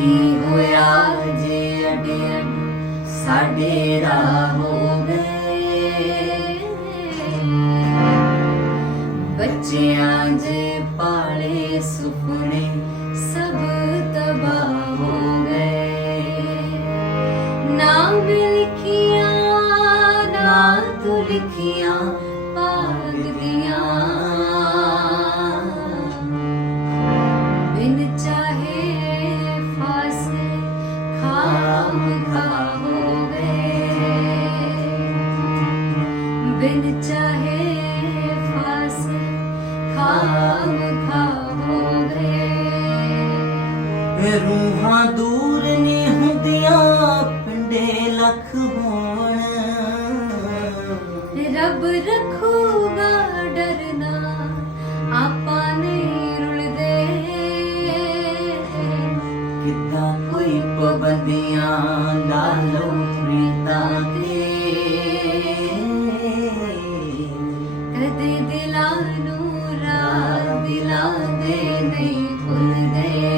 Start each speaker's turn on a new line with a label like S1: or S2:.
S1: ਕੀ ਹੋਇਆ ਜੇ ਅਡੇ ਅਡ ਸਾਡੇ ਰਾਹ ਹੋ ਗਏ। ਬੱਚਿਆਂ ਦੇ ਪਾਲੇ ਸੁਪਨੇ ਸਭ ਤਬਾਹ ਹੋ ਗਏ। ਨਾ ਲਿਖੀਆਂ ਨਾ ਤੂੰ ਲਿਖੀਆਂ ਦੀਆਂ ਬਿਨ ਚਾਹੇ ਫਾਸੇ ਖਾਮ
S2: ਰੂਹਾਂ ਦੂਰ ਨਹੀਂ ਹੁੰਦੀਆਂ ਪਿੰਡੇ ਲੱਖ ਹੋਣ
S1: ਰੱਬ ਰੱਖੂਗਾ ਡਰਨਾ ਆਪਾਂ ਨਹੀਂ ਰੁਲਦੇ
S2: ਕਿੱਦਾਂ ਕੋਈ ਪਾਬੰਦੀਆਂ ਲਾ ਪ੍ਰੀਤਾਂ ਤੇ
S1: ਦਿਲਾਂ ਨੂੰ ਰਾਹ ਦਿਲਾਂ ਦੇ ਨਹੀਂ ਭੁੱਲਦੇ।